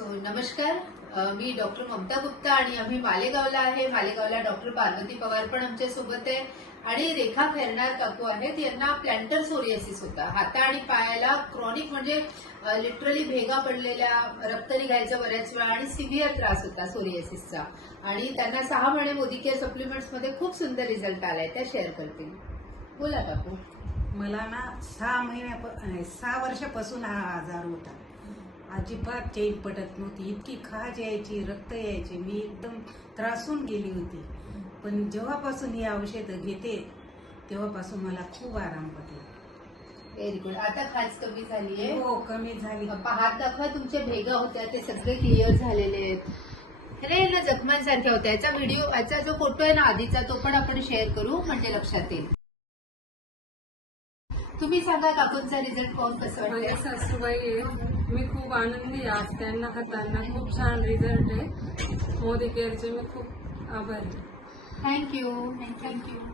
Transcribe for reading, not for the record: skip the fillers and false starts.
नमस्कार. मी डॉक्टर ममता गुप्ता आणि आम्ही मालेगावला आहे. मालेगावला डॉक्टर पार्वती पवार पण आमच्या सोबत आहे आणि रेखा खैरनार काकू आहेत. यांना प्लॅन्टर सोरियासिस होता. हाता आणि पायाला क्रॉनिक म्हणजे लिटरली भेगा पडलेल्या, रक्त निघायचा बऱ्याच वेळा आणि सिव्हिअर त्रास होता सोरियासिसचा. आणि त्यांना 6 महिने मोदी केअर सप्लिमेंट्स मध्ये खूप सुंदर रिझल्ट आलाय. त्या शेअर करतील. बोला काकू. मला ना 6 वर्षापासून हा आजार होता. अजिबात चैन पडत नव्हती. इतकी खाज यायची, रक्त यायचे, मी एकदम त्रासून गेली होती. पण जेव्हापासून ही औषधं घेते तेव्हापासून मला खूप आराम पडला. Very good. आता खाज कमी झाली आहे. हो, कमी झाली. हात दाखवा. तुमच्या भेगा होत्या ते सगळे क्लिअर झालेले आहेत. हे ना जखमांसारख्या होत्या. याचा व्हिडिओ, याचा जो फोटो आहे ना आधीचा, तो पण आपण शेअर करू म्हणजे लक्षात येईल. तुम्ही सांगा काकूंचा रिझल्ट पाहून कसं वाटतं? माझ्या सासूबाई आहे. मी खूप आनंदी आहे. आज त्यांना हातांना खूप छान रिझल्ट आहे. मोदी केअरचे मी खूप आभारी आहे. थँक्यू.